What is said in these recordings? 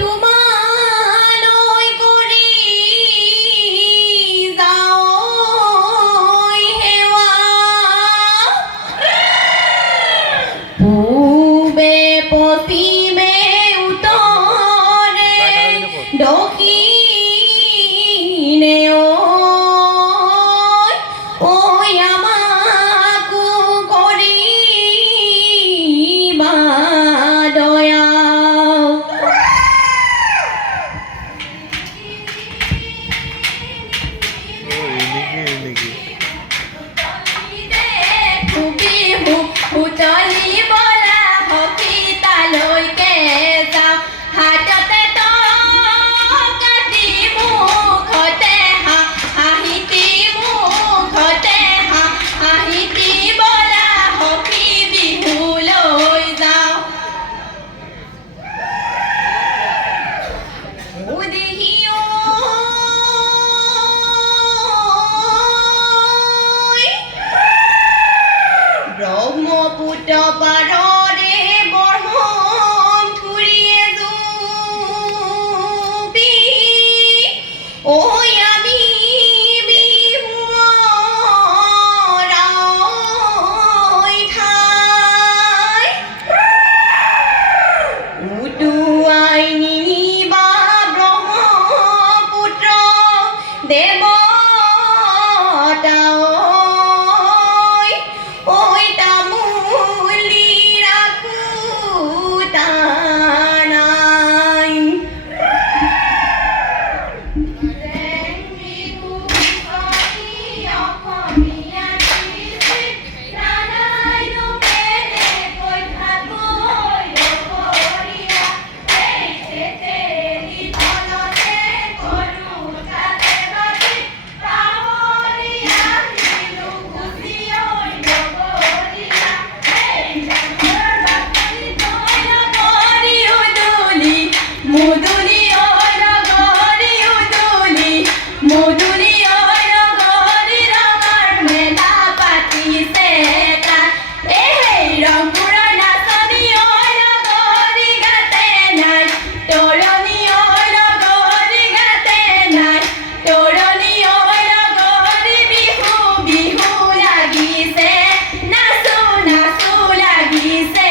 তোমালৈ কৰি যাওঁ সেৱা পূবে পশ্চিমে উত্তৰে দক্ষিণে ঐ আমাকো কৰিবা দয়া উতলি বলা সখী তালৈকে যাওঁ হাততে কাটি মুখতে হাঁহিতি মুখতে হাঁহিতি বলা সখী বিহুলৈ যাওঁ ব্ৰহ্মপুত্ৰ পাৰৰে বৰ্মন থুৰিয়ে জুবি ঐ আমি বিহুৰ ঠাই উটুৱাই নিনিবা ব্ৰহ্মপুত্ৰ দেৱতা ঐ তামুলী ৰাখোতা নাই মুদুলি ঐ নগৰী উদুলি মুদুলি ঐ নগৰী ৰঙৰ মেলা পাতিছে তাত এই ৰংপুৰৰ নাচনী ঐ নগৰী গাতে নাই তৰণী ঐ নগৰী গাতে নাই তৰণী ঐ নগৰী বিহু বিহু লাগিছে নাচো নাচো লাগিছে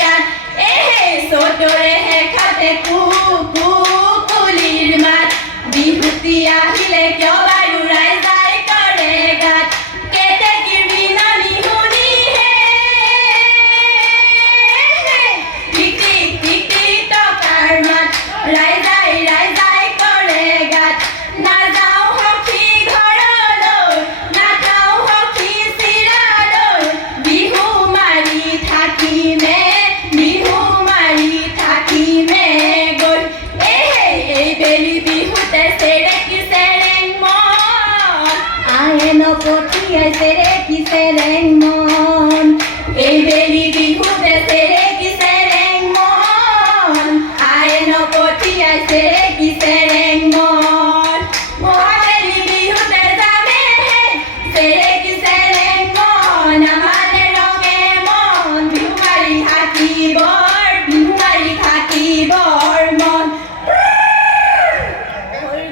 গাত এই চতৰে শেষতে কুলিৰ মাত বিহুতি আহিলে কিয় বাৰু ৰাইজাই কৰে গাত কেতেকীৰ বিননি শুনিহে টিক টিক টিক টিক টকাৰ মাত ৰাইজাই কৰে গাত নাযাওঁ সখী ঘৰলৈ নাখাওঁ সখী চিৰালৈ বিহু মাৰি থাকিমে গৈ এই বেলি বিহুতে চেৰেকি চেৰেং মন আহে নপঠিয়াই চেৰেকি চেৰেং মন এই বেলি বিহুতে চেৰেকি চেৰেং মন আহে নপঠিয়াই চেৰেকি চেৰেং মন মহাবেলি বিহুতে যামে চেৰেকি চেৰেং মন আমাৰে ৰঙে মন বিহু মাৰি থাকিবৰ মন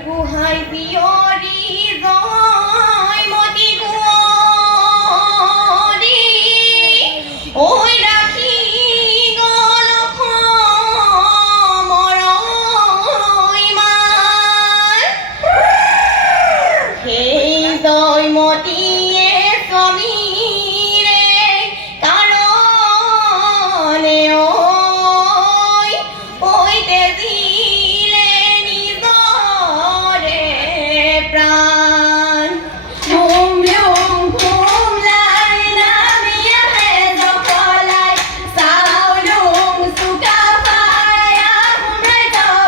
গোহাঁই বিয়ৰি জয়মতী কুঁৱৰী ঐ ৰাখি গ'ল অসমৰ ইমান সেই জয়মতীয়ে স্বামীৰে কাৰণে ঐ তেজিলে নিজৰে প্ৰাণ ঘুম লাই নামি আহে জখলাই চাউলুং চুকাফাই আহোমে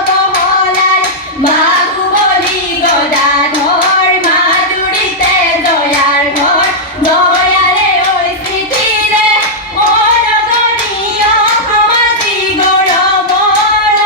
বহলাই বাহুবলি গদাধৰ মাধুৰীতে জয়াৰ ঘৰ জয়াৰে ঐ স্মৃতিৰে নগৰীয় সমাজী গৌৰৱৰ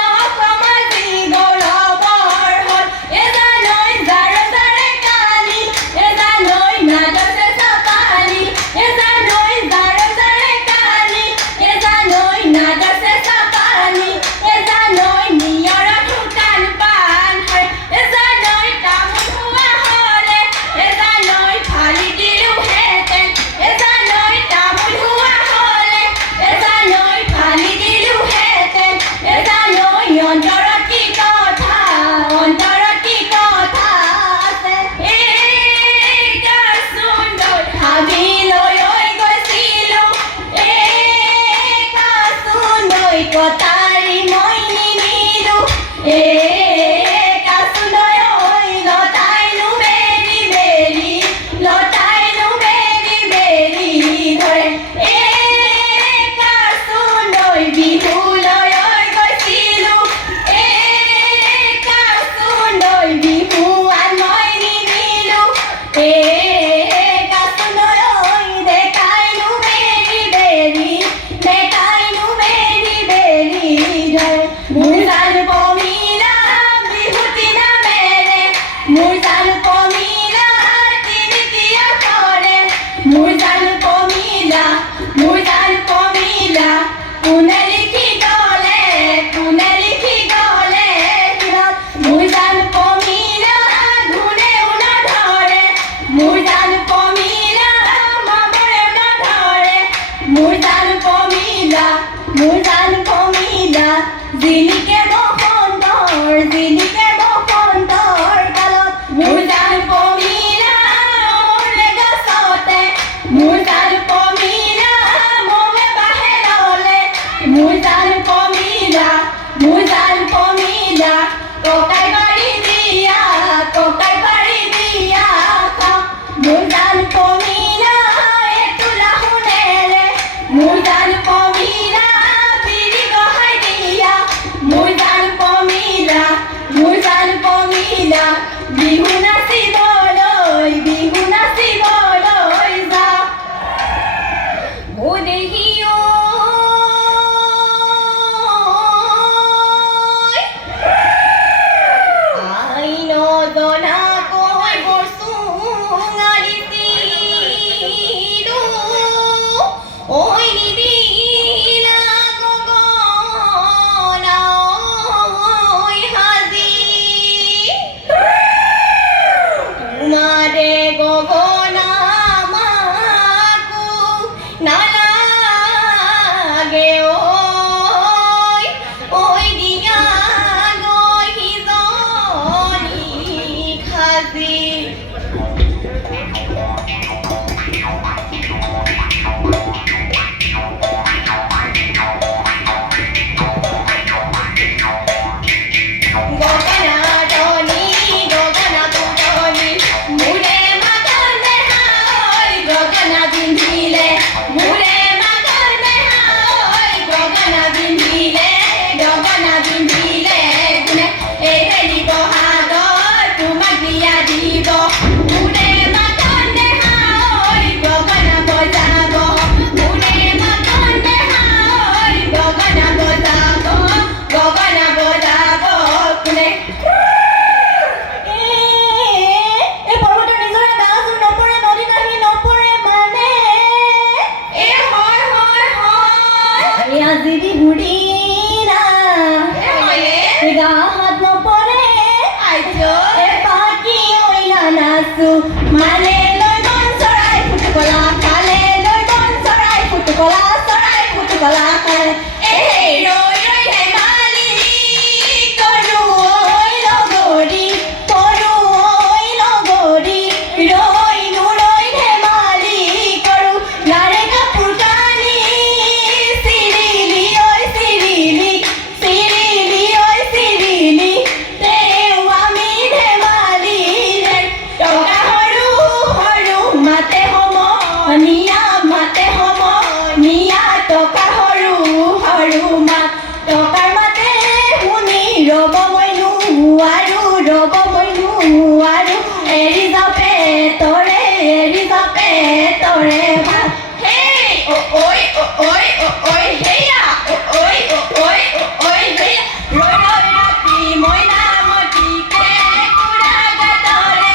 বিহু নাচিবলৈ যা দেহিও আই নজনাকৈ বৰচুঙালি ঐ নিদিলা গগনা ঐ সাজি তোমাৰে গগনা মাকো নালাগে ঐ দিয়া গৈ সিজনী সাজি আজিৰি বুঢ়ীৰা গাহাত নপৰে পাকি ঐলা নাচো মানে লৈ মন চৰাই ফুটকলা কালে লৈ মন চৰাই ফুটকলা কালে এই ৰৈ ৰৈ ধেমালি কৰো ঐ লগৰী ৰৈ নুৰৈ ধেমালি কৰো নাৰে কাপোৰ কানি চিৰিলি তেও আমি ধেমালি টকা সৰু মাতে সমনীয়া টকা সৰু মাত টকাৰ মাতে শুনি ৰ'ব মই নোৱাৰো এৰি যাওঁ পেটৰে ভাত হেই ঐ হেয়া ৰৈ ৰাতি মইনামতীকে কুৰা গাতৰে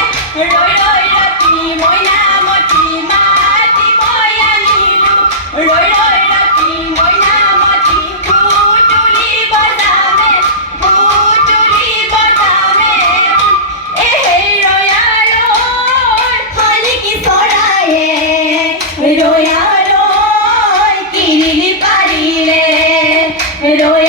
ৰৈ ৰাতি মইনামতী মাতি মই আনিলো ৰৈ ৰাতি মইনামতী ফুটুলি বজামে এই ৰৈ শালিকি চৰায়ে ৰৈ কিৰিলি পাৰিলে ৰৈ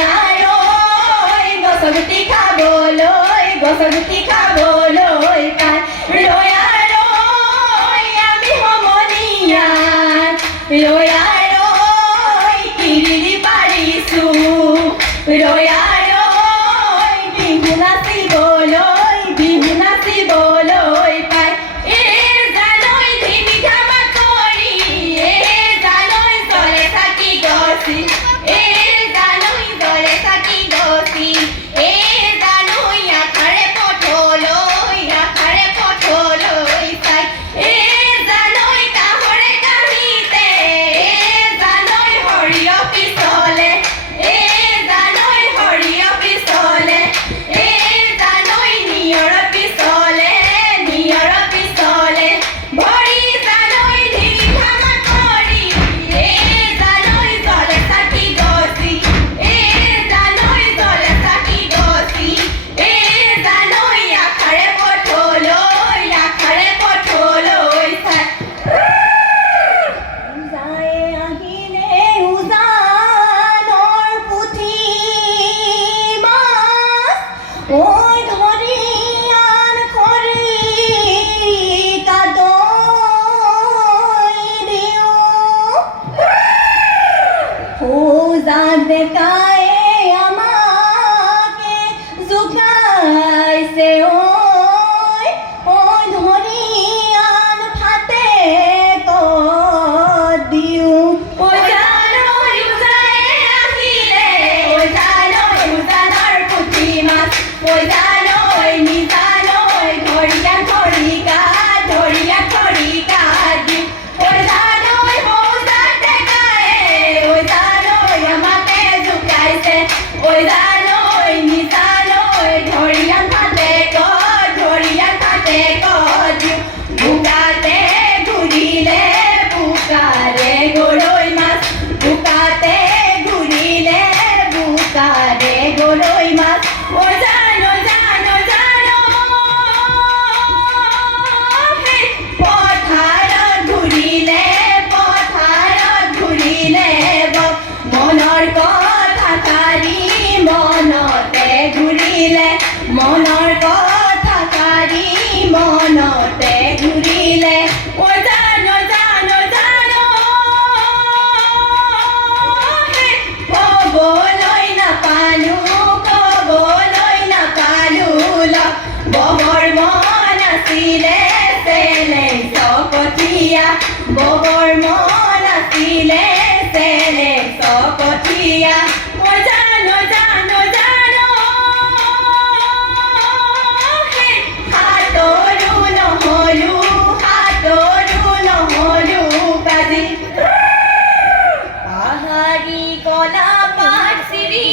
গছগুটি খাবলৈ পাই ৰৈ আমি সমনীয়াত ৰৈ কিৰিলি পাৰিছো ৰৈ বিহু নাচিবলৈ পাই জানৈ ধিমি ধামা কৰি জানৈ জলে চাকি গছি জানৈ জলে চাকি গছি জানৈ আশাৰে পথলৈ চাই জানৈ কাহৰে কাহিতে জানৈ সৰিয়হ পিছলে জানৈ সৰিয়হ পিছলে জানৈ নিয়ৰ পিছলে ভৰি জানৈ ধিমি ধামা কৰি জানৈ জলে চাকি গছি জানৈ আশাৰে পথলৈ চাই যায় আহিলে উজানৰ পুথি মাছ ঐ ধৰিয়ান খৰি কাদৈ দিওঁ উজান ডেকায়ে আমাকে জোকাইছে ঐ ধৰিয়ান ফাটে কত দিওঁ জানৈ উজানৰ পুথি মাছ জানৈ নিজানৈ ধৰি গোবৰ মন আছিলে চেলে চকঠীয়া মই জানো জানো জানো সাতৰো নহলো কাজি পাহাৰী কলা পাত চিৰি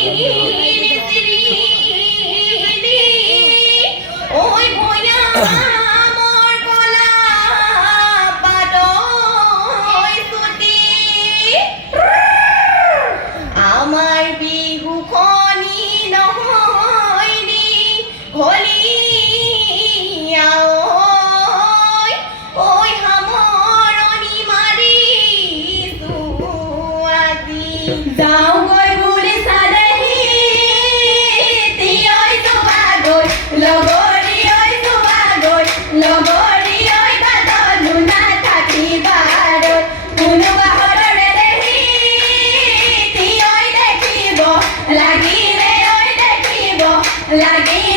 ঐ ভৈয়া মোৰ কলা পাত চুটি আমাৰ বিহুখনি নহয় নি ঘলীয়া ঐ সামৰণি মাৰিছো আজি যাওঁগৈ বুলি চালেহি ঐ চোৱাগৈ লগৰী ঐ চোৱাগৈ লগৰী ঐ বাটতো নাথাকিবাৰৈ কোনোবা হলৰে দেখি ঐ দেখিব লাগিলে ঐ দেখিব লাগি